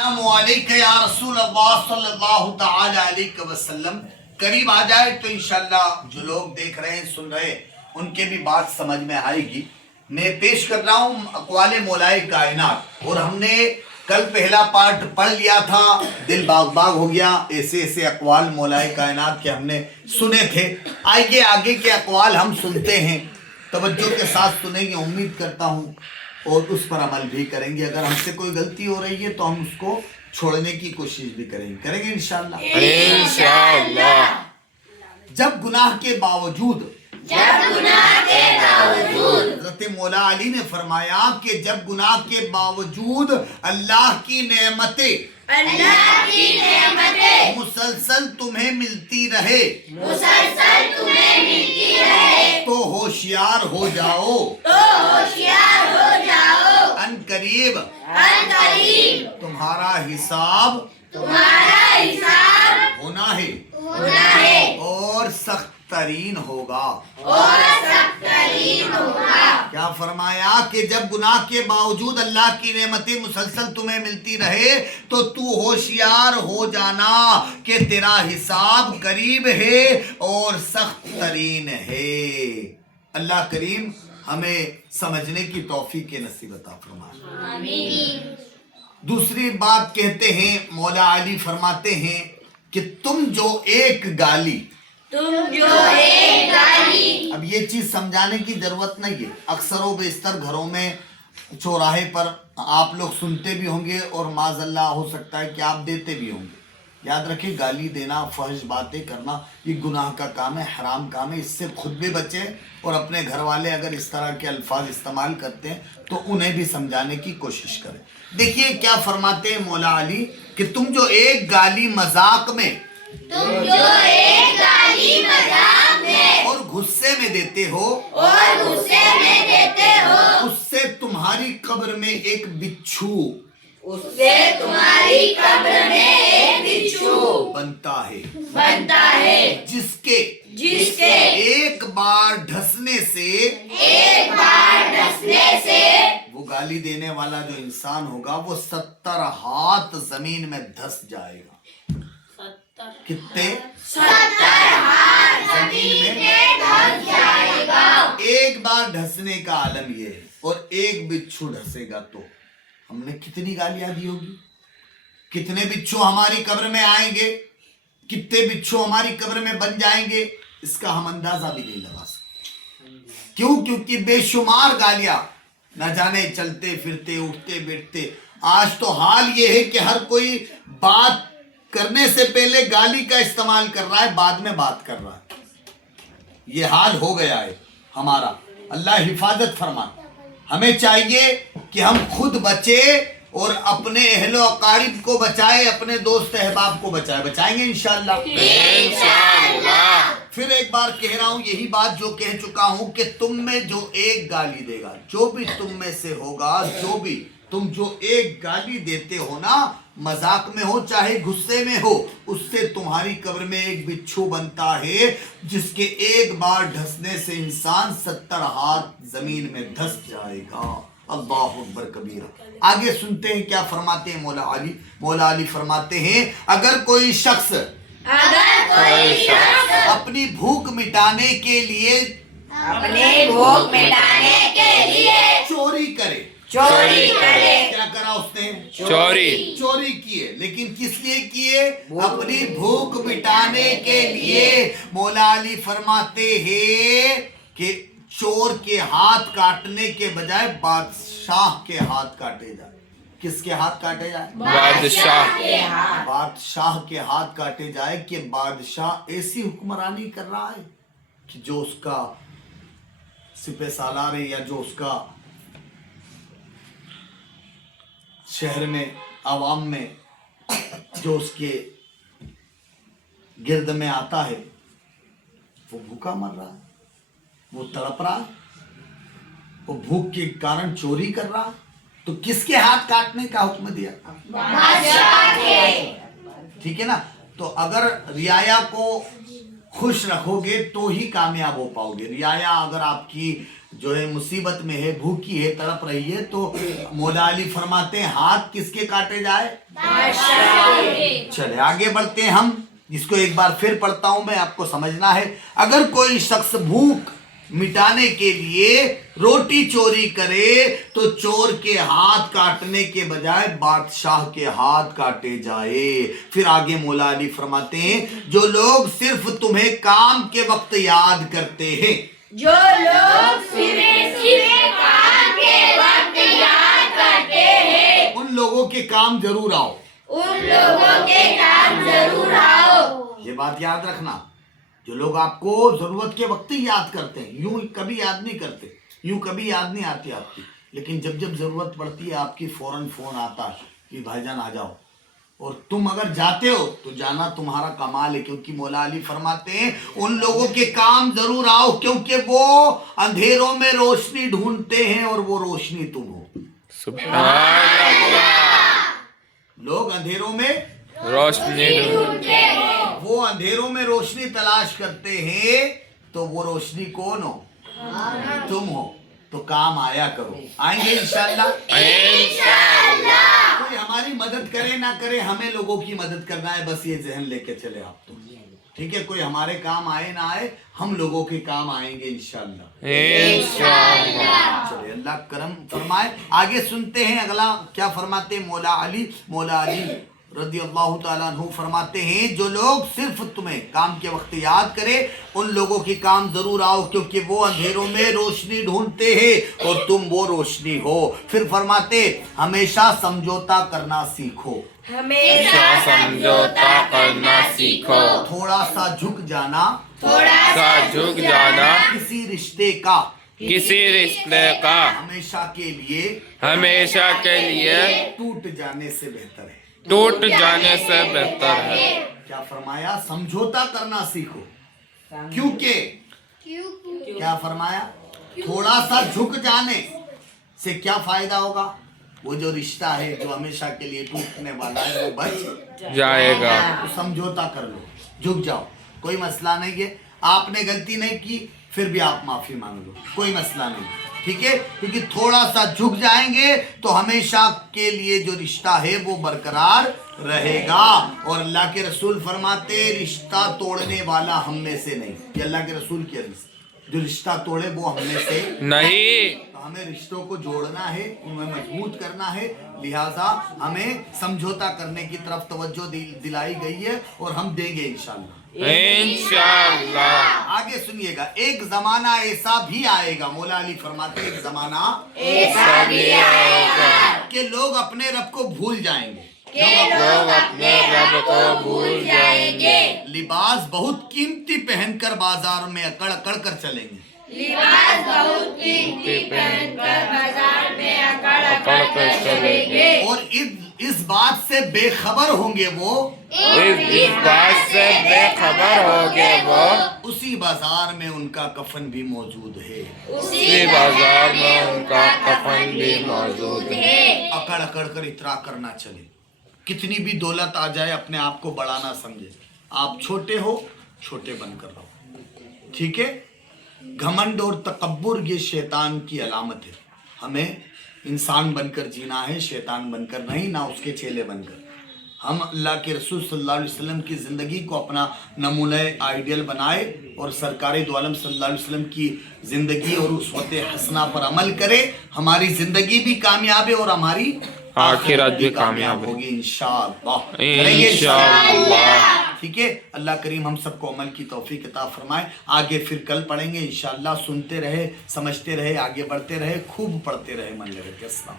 السلام علیکم یا رسول اللہ صلی اللہ تعالی علیہ وسلم. قریب آ جائے تو انشاءاللہ جو لوگ دیکھ رہے ہیں سن رہے ان کے بھی بات سمجھ میں آئے گی. میں پیش کر رہا ہوں اقوال مولائے کائنات، اور ہم نے کل پہلا پارٹ پڑھ لیا تھا، دل باغ باغ ہو گیا. ایسے ایسے اقوال مولائے کائنات کے ہم نے سنے تھے. آگے کے اقوال ہم سنتے ہیں، توجہ کے ساتھ سنیں گے، امید کرتا ہوں اور اس پر عمل بھی کریں گے. اگر ہم سے کوئی غلطی ہو رہی ہے تو ہم اس کو چھوڑنے کی کوشش بھی کریں گے انشاءاللہ. جب گناہ کے باوجود حضرت مولا علی نے فرمایا کہ جب گناہ کے باوجود اللہ کی نعمتیں مسلسل تمہیں ملتی رہے تو ہوشیار ہو جاؤ، ان قریب تمہارا حساب ہونا ہے اور سخت ترین ہوگا. کیا فرمایا کہ جب گناہ کے باوجود اللہ کی نعمتیں مسلسل تمہیں ملتی رہے تو ہوشیار ہو جانا کہ تیرا حساب قریب ہے اور سخت ترین ہے. اللہ کریم ہمیں سمجھنے کی توفیق نصیب عطا فرمائے. آمین. دوسری بات کہتے ہیں مولا علی فرماتے ہیں کہ تم جو ایک گالی، اب یہ چیز سمجھانے کی ضرورت نہیں ہے. اکثر و بیشتر گھروں میں چوراہے پر آپ لوگ سنتے بھی ہوں گے اور معاذ اللہ ہو سکتا ہے کہ آپ دیتے بھی ہوں گے. یاد رکھیں، گالی دینا، فحش باتیں کرنا یہ گناہ کا کام ہے، حرام کام ہے. اس سے خود بھی بچیں اور اپنے گھر والے اگر اس طرح کے الفاظ استعمال کرتے ہیں تو انہیں بھی سمجھانے کی کوشش کریں. دیکھیے کیا فرماتے ہیں مولا علی کہ تم جو ایک گالی مذاق میں اور غصے میں دیتے ہو اس سے تمہاری قبر میں ایک بچھو بنتا ہے جس کے ایک بار ڈھسنے سے وہ گالی دینے والا جو انسان ہوگا وہ 70 ہاتھ زمین میں دھس جائے گا. کتنے؟ 70 ہاتھ زمین میں دھس جائے گا. ایک بار ڈھسنے کا عالم یہ ہے، اور ایک بچھو ڈھسے گا تو ہم نے کتنی گالیاں دی ہوگی، کتنے بچھو ہماری قبر میں آئیں گے، کتنے بچھو ہماری قبر میں بن جائیں گے، اس کا ہم اندازہ بھی نہیں لگا سکتے. کیوں؟ کیونکہ بے شمار گالیاں، نہ جانے چلتے پھرتے اٹھتے بیٹھتے. آج تو حال یہ ہے کہ ہر کوئی بات کرنے سے پہلے گالی کا استعمال کر رہا ہے، بعد میں بات کر رہا ہے. یہ حال ہو گیا ہے ہمارا. اللہ حفاظت فرمائے. ہمیں چاہیے کہ ہم خود بچے اور اپنے اہل و اقارب کو بچائے، اپنے دوست احباب کو بچائیں گے انشاءاللہ. پھر ایک بار کہہ رہا ہوں یہی بات جو کہہ چکا ہوں کہ تم میں جو ایک گالی دے گا، جو بھی تم میں سے ہوگا، تم جو ایک گالی دیتے ہو نا، مذاق میں ہو چاہے غصے میں ہو، اس سے تمہاری قبر میں ایک بچھو بنتا ہے جس کے ایک بار ڈھسنے سے انسان 70 ہاتھ زمین میں دھس جائے گا. اللہ اکبر کبیرہ. آگے سنتے ہیں کیا فرماتے ہیں مولا علی. مولا علی فرماتے ہیں اگر کوئی شخص اپنی بھوک مٹانے کے لیے چوری کرے، کیا کرا اس نے؟ چوری کیے. لیکن کس لیے کیے؟ اپنی بھوک مٹانے کے لیے. مولا علی فرماتے ہیں کہ چور کے ہاتھ کاٹنے کے بجائے بادشاہ کے ہاتھ کاٹے جائے. کس کے ہاتھ کاٹے جائے؟ بادشاہ کے ہاتھ کاٹے جائے. کہ بادشاہ ایسی حکمرانی کر رہا ہے کہ جو اس کا سپہ سالار ہے یا جو اس کا شہر میں عوام میں جو اس کے گرد میں آتا ہے وہ بھوکا مر رہا ہے، وہ تڑپ رہا ہے، وہ بھوک کے کارن چوری کر رہا ہے. تو کس کے ہاتھ کاٹنے کا حکم دیا؟ بادشاہ کے. ٹھیک ہے نا. تو اگر رعایا کو خوش رکھو گے تو ہی کامیاب ہو پاؤ گے. رعایا اگر آپ کی جو ہے مصیبت میں ہے, بھوکی ہے, تڑپ رہی ہے, تو مولا علی فرماتے ہیں ہاتھ کس کے کاٹے جائے؟ چلے آگے بڑھتے ہیں ہم, جس کو ایک بار پھر پڑھتا ہوں میں, آپ کو سمجھنا ہے. اگر کوئی شخص بھوک مٹانے کے لیے روٹی چوری کرے تو چور کے ہاتھ کاٹنے کے بجائے بادشاہ کے ہاتھ کاٹے جائے. پھر آگے مولا علی فرماتے ہیں جو لوگ صرف تمہیں کام کے وقت یاد کرتے ہیں, جو لوگ صرف کام کے وقت یاد کرتے ہیں, ان لوگوں کے کام ضرور آؤ. ان لوگوں کے کام ضرور آؤ. یہ بات یاد رکھنا, جو لوگ آپ کو ضرورت کے وقت ہی یاد کرتے ہیں, یوں کبھی یاد نہیں کرتے, یوں کبھی یاد نہیں آتی آپ کی, لیکن جب جب ضرورت پڑتی ہے آپ کی فوراً فون آتا ہے کہ بھائی جان آ جاؤ. اور تم اگر جاتے ہو تو جانا تمہارا کمال ہے, کیونکہ مولا علی فرماتے ہیں ان لوگوں کے کام ضرور آؤ کیونکہ وہ اندھیروں میں روشنی ڈھونڈتے ہیں اور وہ روشنی تم ہو. سبحان اللہ. لوگ اندھیروں میں روشنی ڈھونڈتے ہیں, وہ اندھیروں میں روشنی تلاش کرتے ہیں, تو وہ روشنی کون ہو؟ تم ہو. تو کام آیا کرو. آئیں گے انشاءاللہ. کوئی ہماری مدد کرے نہ کرے, ہمیں لوگوں کی مدد کرنا ہے, بس یہ ذہن لے کے چلے آپ تو, ٹھیک ہے. کوئی ہمارے کام آئے نہ آئے, ہم لوگوں کے کام آئیں گے انشاءاللہ. چلے اللہ کرم فرمائے. آگے سنتے ہیں اگلا کیا فرماتے ہیں مولا علی. مولا علی رضی اللہ تعالیٰ عنہ فرماتے ہیں جو لوگ صرف تمہیں کام کے وقت یاد کرے ان لوگوں کی کام ضرور آؤ کیونکہ وہ اندھیروں میں روشنی ڈھونڈتے ہیں اور تم وہ روشنی ہو. پھر فرماتے ہمیشہ سمجھوتا کرنا سیکھو, ہمیشہ سمجھوتا کرنا سیکھو, تھوڑا سا جھک جانا, کا جھک جانا کسی رشتے کا کسی رشتے کا ہمیشہ کے لیے ہمیشہ کے لیے ٹوٹ جانے سے بہتر ہے. ٹوٹ جانے سے بہتر ہے. کیا فرمایا؟ سمجھوتا کرنا سیکھو. کیونکہ کیا فرمایا؟ تھوڑا سا جھک جانے سے کیا فائدہ ہوگا؟ وہ جو رشتہ ہے جو ہمیشہ کے لیے ٹوٹنے والا ہے وہ بچ جائے گا. تو سمجھوتا کر لو, جھک جاؤ, کوئی مسئلہ نہیں ہے. آپ نے غلطی نہیں کی پھر بھی آپ معافی مانگ لو, کوئی مسئلہ نہیں, ٹھیک ہے. کیونکہ تھوڑا سا جھک جائیں گے تو ہمیشہ کے لیے جو رشتہ ہے وہ برقرار رہے گا. اور اللہ کے رسول فرماتے رشتہ توڑنے والا ہم میں سے نہیں. یہ اللہ کے رسول کی حدیث, جو رشتہ توڑے وہ ہم میں سے نہیں. تو ہمیں رشتوں کو جوڑنا ہے, انہیں مضبوط کرنا ہے, لہٰذا ہمیں سمجھوتا کرنے کی طرف توجہ دلائی گئی ہے اور ہم دیں گے انشاءاللہ. انشاءاللہ. آگے سنیے گا, ایک زمانہ ایسا بھی آئے گا. مولا علی فرماتے ایک زمانہ ایسا بھی آئے گا کہ لوگ اپنے رب کو بھول جائیں گے, لوگ اپنے رب کو بھول جائیں گے, لباس بہت قیمتی پہن کر بازار میں اکڑ اکڑ کر چلیں گے, لباس بہت قیمتی پہن کر بازار میں اکڑ اکڑ کر چلیں گے, اور اس بات سے بے خبر ہوں گے وہ, اس بات سے بے خبر ہو گے وہ, اسی بازار میں ان کا کفن بھی موجود ہے. اسی بازار میں ان کا کفن بھی موجود ہے. اکڑ اکڑ کر اترا کرنا چلے, کتنی بھی دولت آ جائے اپنے آپ کو بڑا نہ سمجھے. آپ چھوٹے ہو, چھوٹے بن کر رہو, ٹھیک ہے. گھمنڈ اور تکبر یہ شیطان کی علامت ہے. ہمیں انسان بن کر جینا ہے, شیطان بن کر نہیں, نہ اس کے چیلے بن کر. ہم اللہ کے رسول صلی اللہ علیہ وسلم کی زندگی کو اپنا نمونہ آئیڈیل بنائے اور سرکار دو عالم صلی اللہ علیہ وسلم کی زندگی اور اسوۃ حسنہ پر عمل کرے. ہماری زندگی بھی کامیاب ہے اور ہماری آخرت بھی کامیاب ہوگی انشاءاللہ. انشاءاللہ. ٹھیک ہے. اللہ کریم ہم سب کو عمل کی توفیق عطا فرمائے. آگے پھر کل پڑھیں گے انشاءاللہ. سنتے رہے, سمجھتے رہے, آگے بڑھتے رہے, خوب پڑھتے رہے, من لگے کے. السلام.